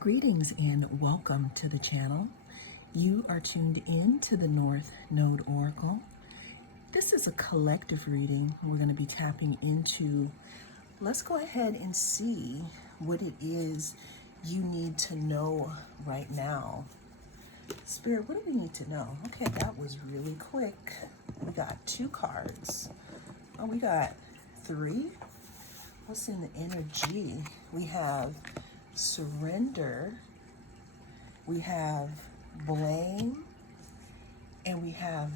Greetings and welcome to the channel. You are tuned in to the North Node Oracle. This is a collective reading we're going to be tapping into. Let's go ahead and see what it is you need to know right now. Spirit, what do we need to know? Okay, that was really quick. We got 2 cards. Oh, we got 3. What's in the energy? We have surrender, we have blame, and we have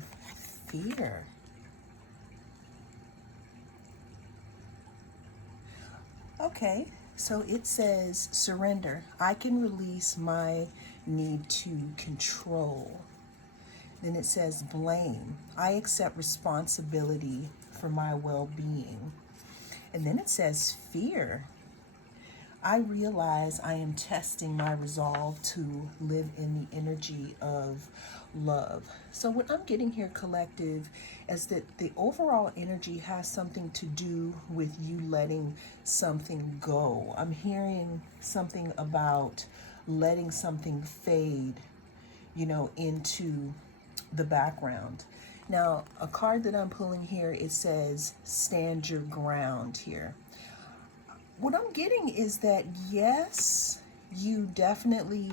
fear. Okay, so it says surrender. I can release my need to control. Then it says blame. I accept responsibility for my well-being. And then it says fear. I realize I am testing my resolve to live in the energy of love. So what I'm getting here, collective, is that the overall energy has something to do with you letting something go. I'm hearing something about letting something fade, into the background. Now, a card that I'm pulling here, it says stand your ground here. What I'm getting is that, yes, you definitely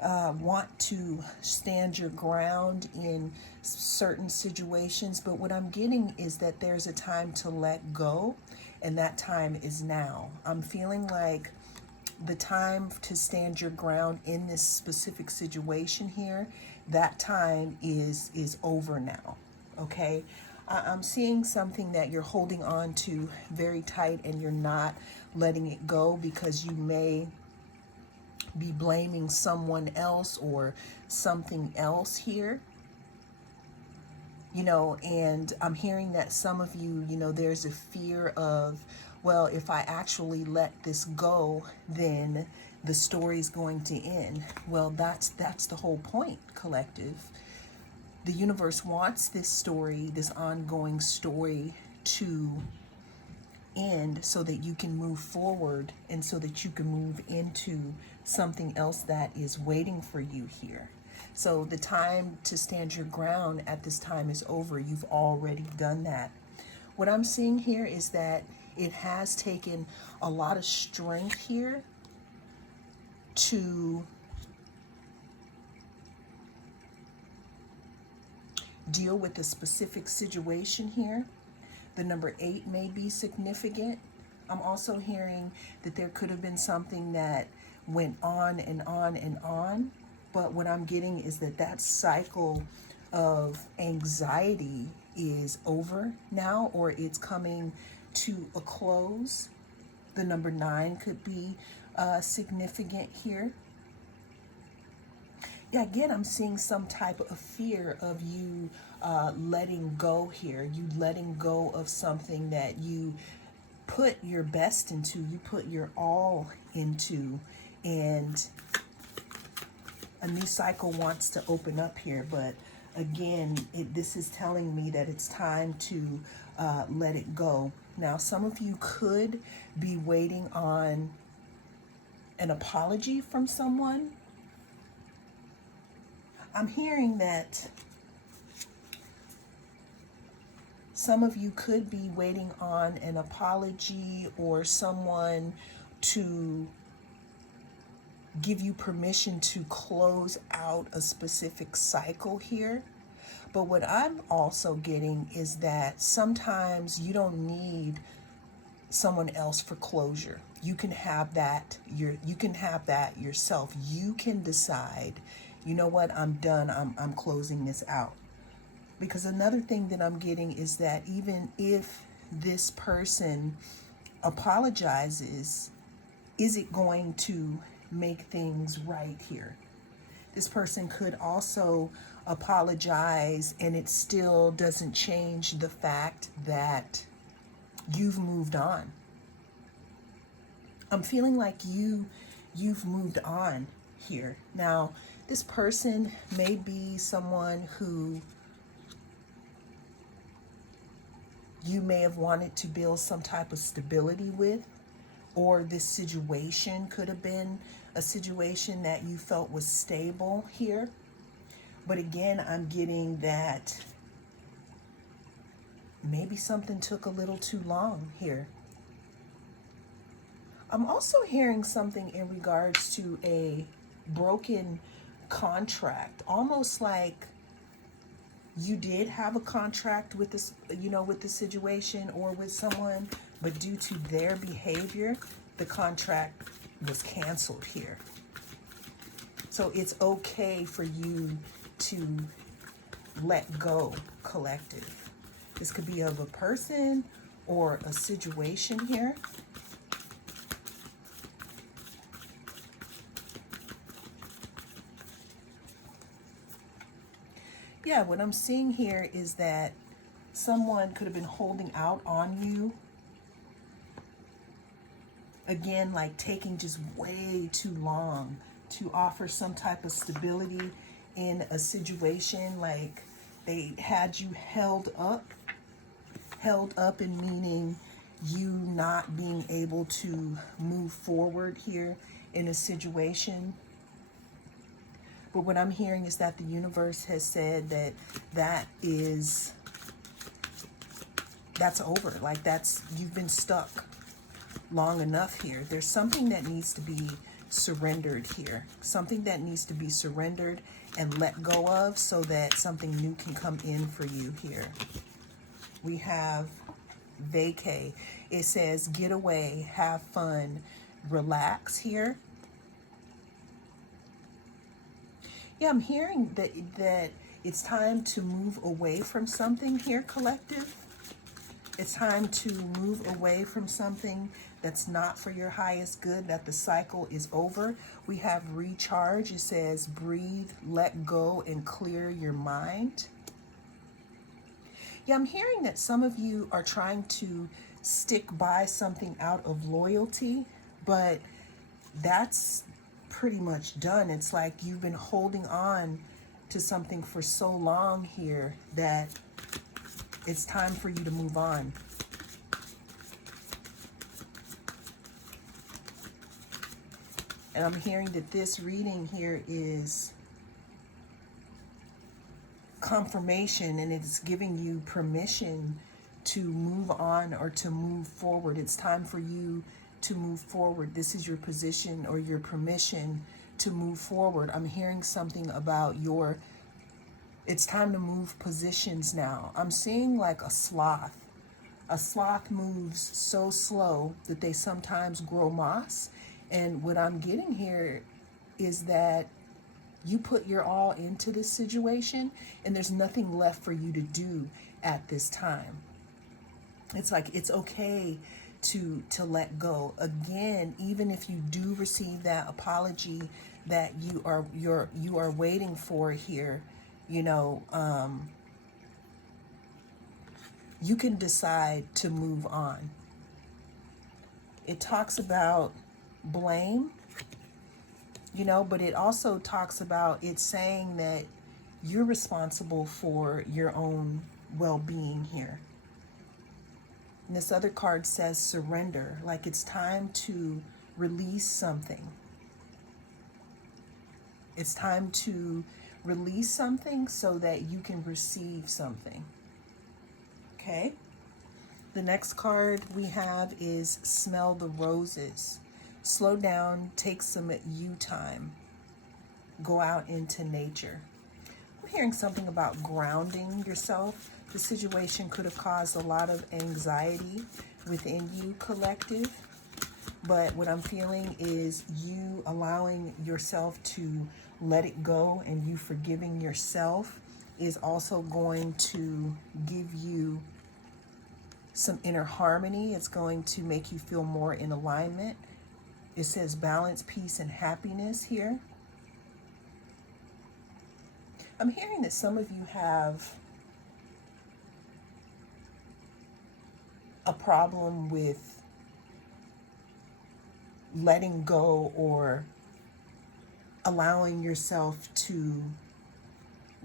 want to stand your ground in certain situations, but what I'm getting is that there's a time to let go, and that time is now. I'm feeling like the time to stand your ground in this specific situation here, that time is over now, okay? I'm seeing something that you're holding on to very tight and you're not letting it go because you may be blaming someone else or something else here. And I'm hearing that some of you, there's a fear of, well, if I actually let this go, then the story's going to end. Well, that's the whole point, collective. The universe wants this story, this ongoing story, to end so that you can move forward and so that you can move into something else that is waiting for you here. So the time to stand your ground at this time is over. You've already done that. What I'm seeing here is that it has taken a lot of strength here to deal with a specific situation here. The number 8 may be significant. I'm also hearing that there could have been something that went on and on and on. But what I'm getting is that cycle of anxiety is over now, or it's coming to a close. The number 9 could be significant here. Yeah, again, I'm seeing some type of fear of you letting go here. You letting go of something that you put your best into, you put your all into, and a new cycle wants to open up here. But again, this is telling me that it's time to let it go. Now, some of you could be waiting on an apology from someone. I'm hearing that some of you could be waiting on an apology or someone to give you permission to close out a specific cycle here. But what I'm also getting is that sometimes you don't need someone else for closure. You can have that. You can have that yourself. You can decide, you know what, I'm done. I'm closing this out. Because another thing that I'm getting is that even if this person apologizes, is it going to make things right here? This person could also apologize and it still doesn't change the fact that you've moved on. I'm feeling like you've moved on here. Now, this person may be someone who you may have wanted to build some type of stability with, or this situation could have been a situation that you felt was stable here. But again, I'm getting that maybe something took a little too long here. I'm also hearing something in regards to a broken contract, almost like you did have a contract with this, with the situation or with someone, but due to their behavior, the contract was canceled here. So it's okay for you to let go, collective. This could be of a person or a situation here. Yeah, what I'm seeing here is that someone could have been holding out on you. Again, like taking just way too long to offer some type of stability in a situation. Like they had you held up in meaning you not being able to move forward here in a situation. But what I'm hearing is that the universe has said that that's over. Like you've been stuck long enough here. There's something that needs to be surrendered here. Something that needs to be surrendered and let go of so that something new can come in for you here. We have vacay. It says get away, have fun, relax here. Yeah, I'm hearing that it's time to move away from something here, collective. It's time to move away from something that's not for your highest good, that the cycle is over. We have recharge. It says breathe, let go, and clear your mind. Yeah, I'm hearing that some of you are trying to stick by something out of loyalty, but that's pretty much done. It's like you've been holding on to something for so long here that it's time for you to move on. And I'm hearing that this reading here is confirmation, and it's giving you permission to move on or to move forward. It's time for you to move forward. This is your position or your permission to move forward. I'm hearing something about it's time to move positions now. I'm seeing like a sloth. A sloth moves so slow that they sometimes grow moss. And what I'm getting here is that you put your all into this situation and there's nothing left for you to do at this time. It's like it's okay to let go. Again, even if you do receive that apology that you are waiting for here, you can decide to move on. It talks about blame, but it also talks about it's saying that you're responsible for your own well-being here. And this other card says surrender, like it's time to release something. It's time to release something so that you can receive something. Okay? The next card we have is smell the roses. Slow down, take some you time. Go out into nature. I'm hearing something about grounding yourself. The situation could have caused a lot of anxiety within you, collective. But what I'm feeling is you allowing yourself to let it go, and you forgiving yourself is also going to give you some inner harmony. It's going to make you feel more in alignment. It says balance, peace, and happiness here. I'm hearing that some of you have a problem with letting go or allowing yourself to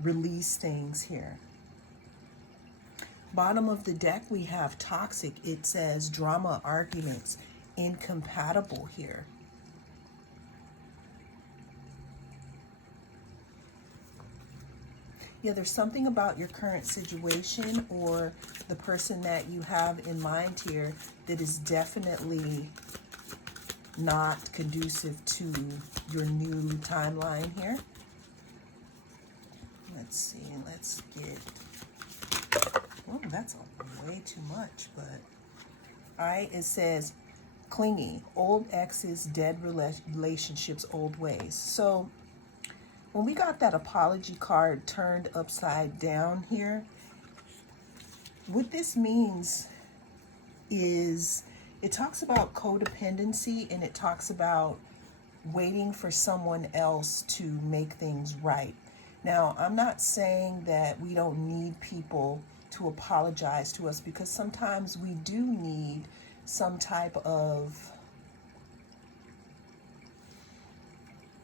release things here. Bottom of the deck, we have toxic. It says drama, arguments, incompatible here. Yeah, there's something about your current situation or the person that you have in mind here that is definitely not conducive to your new timeline here. Let's see, let's get, oh, that's way too much, but, all right, it says, clingy, old exes, dead relationships, old ways. So when we got that apology card turned upside down here, what this means is it talks about codependency, and it talks about waiting for someone else to make things right. Now, I'm not saying that we don't need people to apologize to us, because sometimes we do need some type of,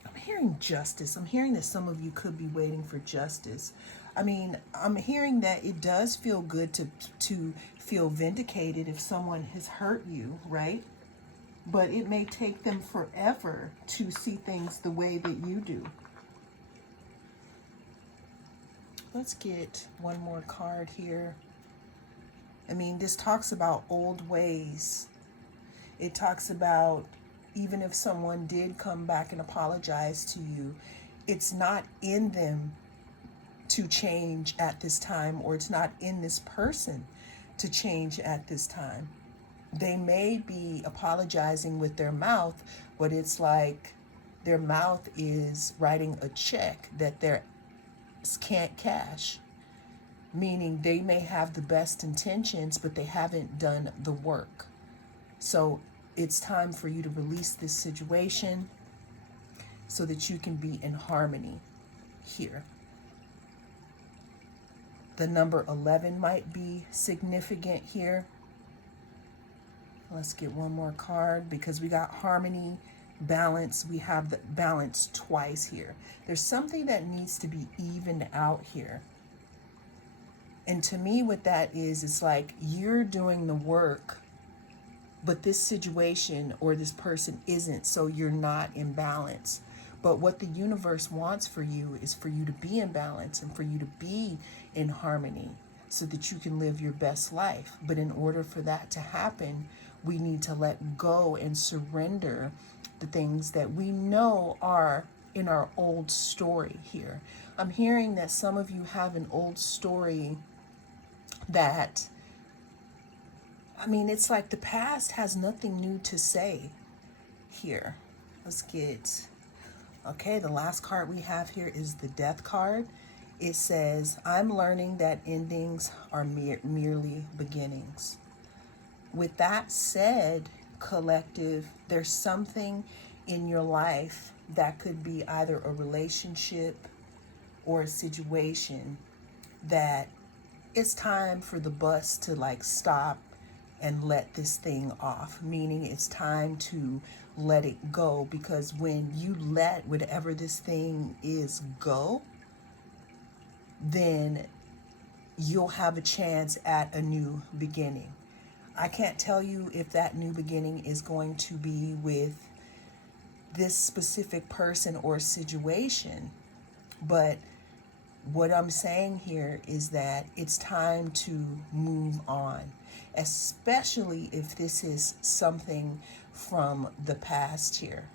I'm hearing justice. I'm hearing that some of you could be waiting for justice. I mean, I'm hearing that it does feel good to feel vindicated if someone has hurt you, right? But it may take them forever to see things the way that you do. Let's get one more card here. I mean, this talks about old ways. It talks about even if someone did come back and apologize to you, it's not in them to change at this time, or it's not in this person to change at this time. They may be apologizing with their mouth, but it's like their mouth is writing a check that they can't cash, meaning they may have the best intentions, but they haven't done the work. So it's time for you to release this situation so that you can be in harmony here. The number 11 might be significant here. Let's get one more card, because we got harmony, balance. We have the balance twice here. There's something that needs to be evened out here. And to me, what that is, it's like you're doing the work, but this situation or this person isn't, so you're not in balance. But what the universe wants for you is for you to be in balance and for you to be in harmony so that you can live your best life. But in order for that to happen, we need to let go and surrender the things that we know are in our old story here. I'm hearing that some of you have an old story that, I mean, it's like the past has nothing new to say here. Let's get, okay, the last card we have here is the Death card. It says, I'm learning that endings are merely beginnings. With that said, collective, there's something in your life that could be either a relationship or a situation that it's time for the bus to like stop and let this thing off, meaning it's time to let it go, because when you let whatever this thing is go, then you'll have a chance at a new beginning. I can't tell you if that new beginning is going to be with this specific person or situation, but what I'm saying here is that it's time to move on, especially if this is something from the past here.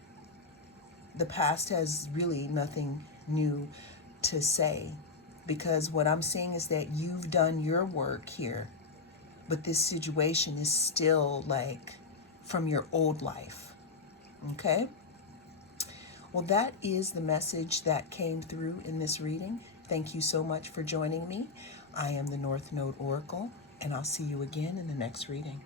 The past has really nothing new to say, because what I'm seeing is that you've done your work here, but this situation is still like from your old life. Okay? Well, that is the message that came through in this reading. Thank you so much for joining me. I am the North Node Oracle, and I'll see you again in the next reading.